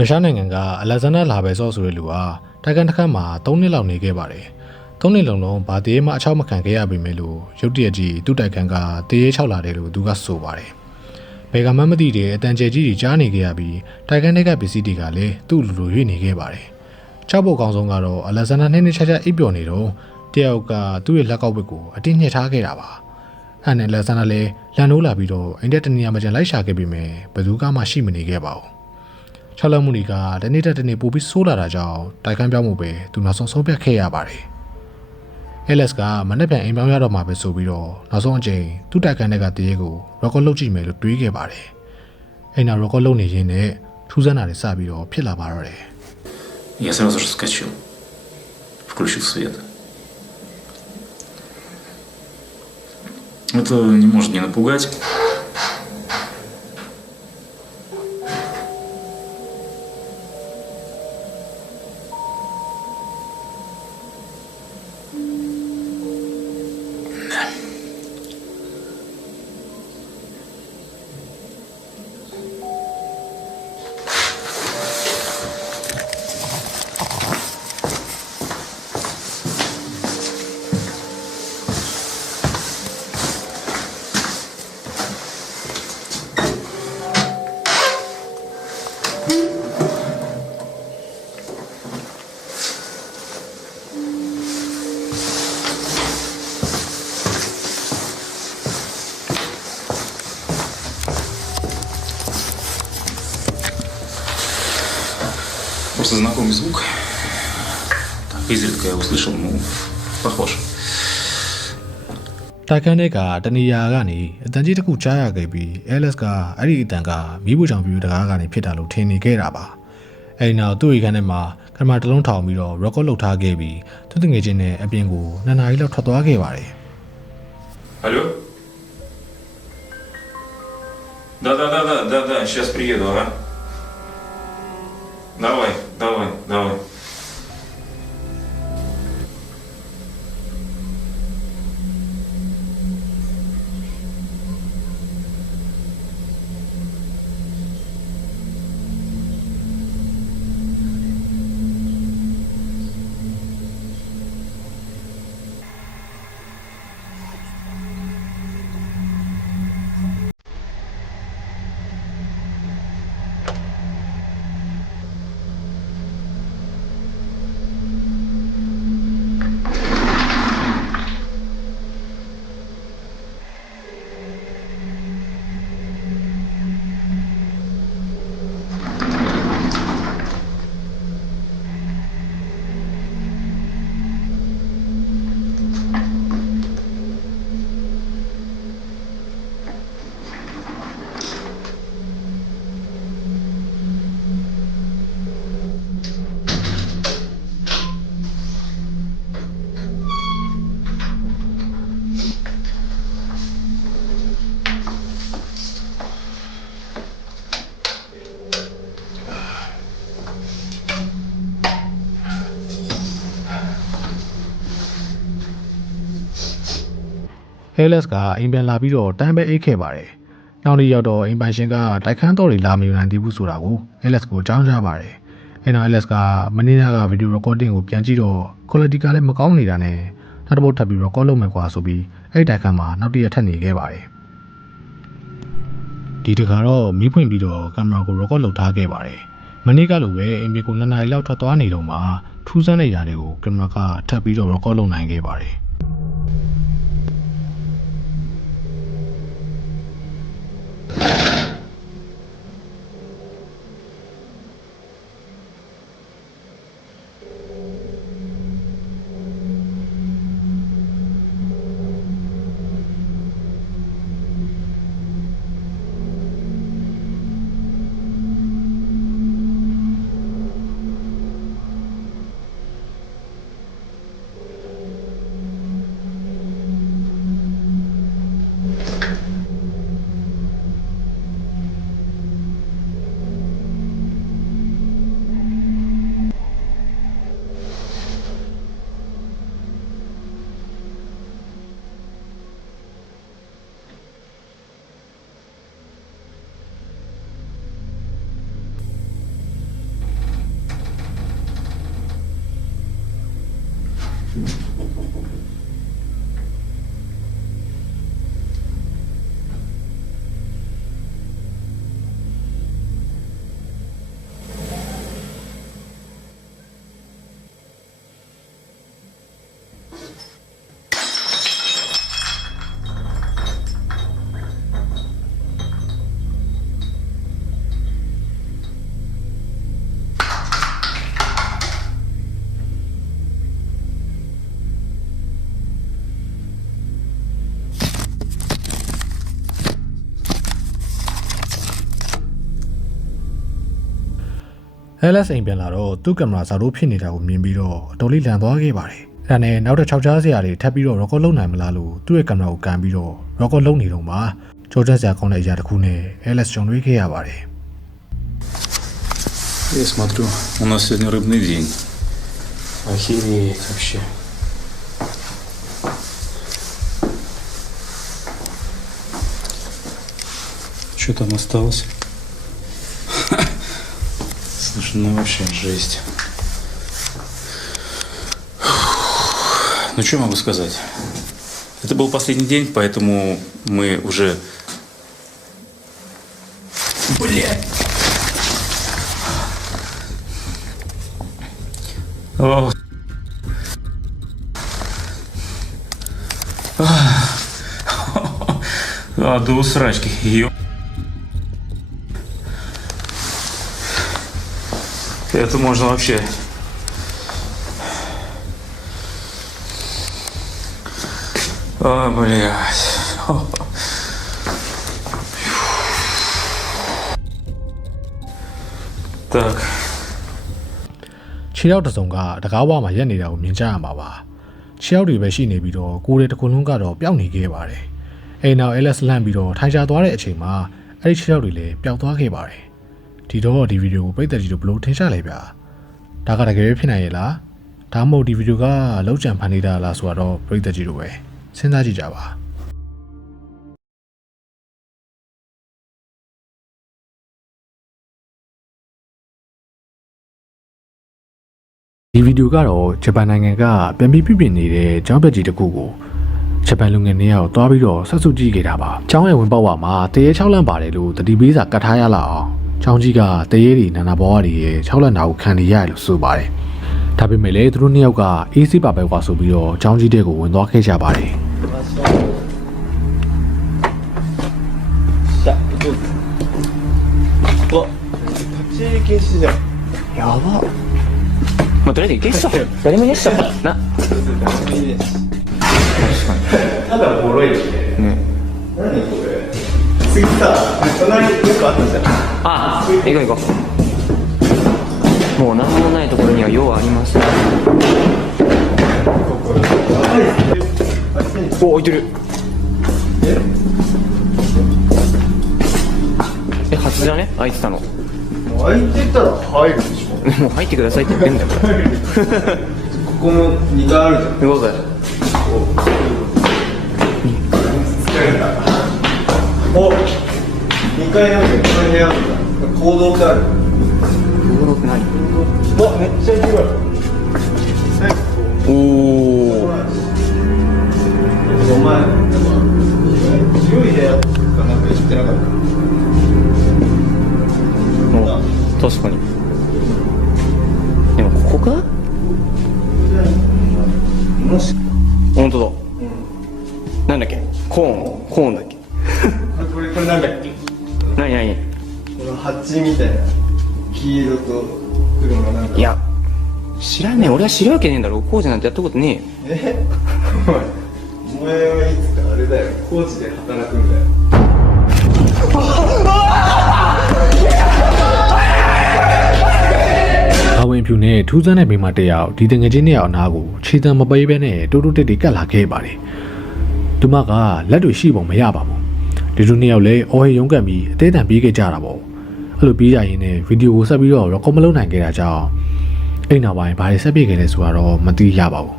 ရုရှားနိုင်ငံကအလက်ဇန်ဒါလာဘယ်ဆော့ဆိုတဲ့လူဟာတိုက်ကန်တစ်ခါမှာ3နှစ်လောက်နေခဲ့ပါတယ်။3နှစ်လုံးဘာတရေမှအချောက်မခံခဲ့ရပေမဲ့လို့ရုတ်တရက်ကြီးသူ့တိုက်ကန်ကတရေ6လာတယ်လို့သူကဆိုပါတယ်။ဘယ်ကမှမသိတဲ့အတန်ကျဲကြီးတွေကြားနေခဲ့ရပြီးတိုက်ကန်တွေကပစ္စည်းတွေကလည်းသူ့လူရွေ့နေခဲ့ပါတယ်။ချောက်ဖို့အကောင်းဆုံးကတော့အလက်ဇန်ဒါနှစ်ခြားခြားအိပ်ပျော်နေတော့တယောက်ကသူ့ရဲ့လက်ကောက်ဝစ်ကိုအတင်းညှစ်ထားခဲ့တာပါ။အဲ့နဲ့အလက်ဇန်ဒါလည်းလန်နိုးလာပြီးတော့အိမ်တက်တနေရာမကျန်လိုက်ရှာခဲ့ပြီးမယ်ဘယ်သူကမှရှိမနေခဲ့ပါဘူး။ချောက်လက်မှုတွေကတနေ့တက်တနေ့ပိုပြီးဆိုးလာတာကြောင့်တိုက်ခန်းပြောင်းမှုပဲသူနောက်ဆုံးဆုံးဖြတ်ခဲ့ရပါတယ်။ Alex ကမနေ့ပြန်အိမ်ပြောင်းရတော့မှာပဲဆိုပြီးတော့နောက်ဆုံးအချိန်သူ့တိုက်ခန်းတွေကတရေကို record လုပ်ကြည့်မယ်လို့တွေးခဲ့ပါတယ်။အိမ်နာ record လုပ်နေရင်းနဲ့ထူးဆန်းတာတွေစပြီးတော့ဖြစ်လာပါတော့တယ် Я сразу же вскочил, включил свет. Это не может не напугать. Просто знакомый звук. Так, изредка я услышал, похож. တိုက်ခန်းတွေကတနေရာကနေအတန်ကြီးတစ်ခုကြားရခဲ့ပြီး Alex ကအဲ့ဒီအတန်ကမီးပူချောင်ပြူတကားကနေဖြစ်တာလို့ထင်နေခဲ့တာပါ။အဲ့နောက်သူ့အိမ်ခန်းထဲမှာကင်မရာတစ်လုံးထောင်ပြီးတော့ record လုပ်ထားခဲ့ပြီးသူတငယ်ချင်းနဲ့အပြင်ကို2 နာရီလောက်ထွက်သွားခဲ့ပါတယ် Алло? Да, сейчас приеду, ага. Давай. Alex ကအိမ်ပြန်လာပြီးတော့တန်းပဲအိတ်ခဲ့ပါတယ်။နောက်နေ့ရောက်တော့အိမ်ပိုင်ရှင်ကတိုက်ခန်းတော်တွေလာမယူနိုင်သေးဘူးဆိုတာကို Alex ကိုကြောင်းကြပါတယ်။အဲ့နောက် Alex ကမနေ့ကဗီဒီယို recording ကိုပြန်ကြည့်တော့ quality ကလည်းမကောင်းနေတာနဲ့နောက်တစ်ပုတ်ထပ်ပြီး record လုပ်မယ်ကွာဆိုပြီးအဲ့တိုက်ခန်းမှာနောက်တစ်ရက်ထပ်နေခဲ့ပါတယ်။ဒီတခါတော့မီးဖွင့်ပြီးတော့ကင်မရာကို record လုပ်ထားခဲ့ပါတယ်။မနေ့ကလိုပဲအိမ်မြေကို2 နာရီလောက်ထွက်သွားနေတော့မှထူးဆန်းတဲ့ຢာတွေကိုကင်မရာကထပ်ပြီးတော့ record လုပ်နိုင်ခဲ့ပါတယ်။ LS အိမ်ပြန်လာတော့သူ့ကင်မရာဇာတို့ဖြစ်နေတာကိုမြင်ပြီးတော့အတော်လေးလန်သွားခဲ့ပါတယ်။အဲ့ဒါနဲ့နောက်ထပ်6ကြားစရာတွေထပ်ပြီးတော့ record လုပ်နိုင်မလားလို့သူ့ရဲ့ကင်မရာကိုကန်ပြီးတော့ record လုပ်နေတော့မှကြောချက်စရာကောင်းတဲ့အရာတစ်ခုနဲ့ LS ကြုံတွေ့ခဲ့ရပါတယ် Я смотрю, у нас сегодня рыбный день. Охереть вообще. Что там осталось? Слушай, ну вообще жесть. Ну что могу сказать? Это был последний день, поэтому мы уже... Блядь! О. До усрачки. Это можно вообще. О, блядь. Так. ခြေရောက်တစ်စုံကတကားဝါမှာရက်နေတာကိုမြင်ကြရမှာပါခြေရောက်တွေပဲရှိနေပြီးတော့ကိုယ်တွေတစ်ခုလုံးကတော့ပျောက်နေခဲ့ပါတယ်အိမ်နောက် LS လန့်ပြီးတော့ထိုင်ချသွားတဲ့အချိန်မှာအဲ့ဒီခြေရောက်တွေလည်းပျောက်သွားခဲ့ပါတယ်ဒီတော့ဒီဗီဒီယိုကိုပိတ်သက်ကြီးတို့ဘယ်လိုထင်ရှားလဲဗျာဒါကတကယ်ဖြစ်နိုင်ရဲ့လားဒါမှမဟုတ်ဒီဗီဒီယိုကလောက်ကြံဖန်နေတာလားဆိုတော့ပိတ်သက်ကြီးတို့ပဲစဉ်းစားကြည့်ကြပါဒီဗီဒီယိုကတော့ဂျပန်နိုင်ငံကပြန်ပြီးပြင်နေတဲ့ကျောင်းဘက်ကြီးတစ်ခုကိုဂျပန်လူငယ်တွေရောက်သွားပြီးတော့ဆက်စုကြည့်ခဲ့တာပါ။ကျောင်းရဲ့ဝင်ပေါက်ဝမှာတရေ6လန့်ပါတယ်လို့တတိပေးစာကတ်ထားရလောက်အောင်ကျောင်းကြီးကတရေတွေနာနာဘောတွေရဲ့6လန့်တာကိုခံနေရတယ်လို့ဆိုပါတယ်။ဒါပေမဲ့လည်းသူတို့နှစ်ယောက်ကအေးစီပါပဲကွာဆိုပြီးတော့ကျောင်းကြီးတဲ့ကိုဝင်သွားခဲ့ကြပါတယ်။やば。まあ、とりあえず行けっしょ。誰もいねっしょ。な。ただボロいよね。何これ。次さ、隣によくあったじゃん。ああ、行こう行こう。もう何もないところには用はありません。お、置いてる。え、初じゃね開いてたの。開いてたら入るでしょ。もう入ってくださいって言ってんだよ。ここも2階あるじゃん。行こうぜ。使えるんだ。お、2階なんでこの部屋あるじゃん。行動ってある。登録何？わ、めっちゃ広い。おお。お前、なんか広い部屋かなんか言ってなかった。確かに。でもここか？もし、本当だ。なんだっけ？コーンだっけ？これなんだっけ？何？この蜂みたいな黄色と黒のなんか。いや、知らねえ。俺は知るわけねえんだろ。工事なんてやったことねえよ。お前はいつかあれだよ。高知で働くんだよ。အဝင်ဖြူနဲ့ထူးဆန်းတဲ့မိန်းမတစ်ယောက်ဒီတငယ်ချင်းနှစ်ယောက်အနားကိုခြေတံမပေးဘဲနဲ့တိုးတိုးတိတ်တိတ်ကတ်လာခဲ့ပါတယ်။သူမကလက်တွေရှိပုံမရပါဘူး။ဒီလူနှစ်ယောက်လည်းအော်ဟေရုံးကန်ပြီးအသေးအံပြေးခဲ့ကြတာပေါ့။အဲ့လိုပြေးကြရင်လည်းဗီဒီယိုကိုဆက်ပြီးတော့ record မလုပ်နိုင်ခဲ့တာကြောင့်အိမ်နောက်ပိုင်းဘာတွေဆက်ပြေးခဲ့လဲဆိုတော့မသိရပါဘူး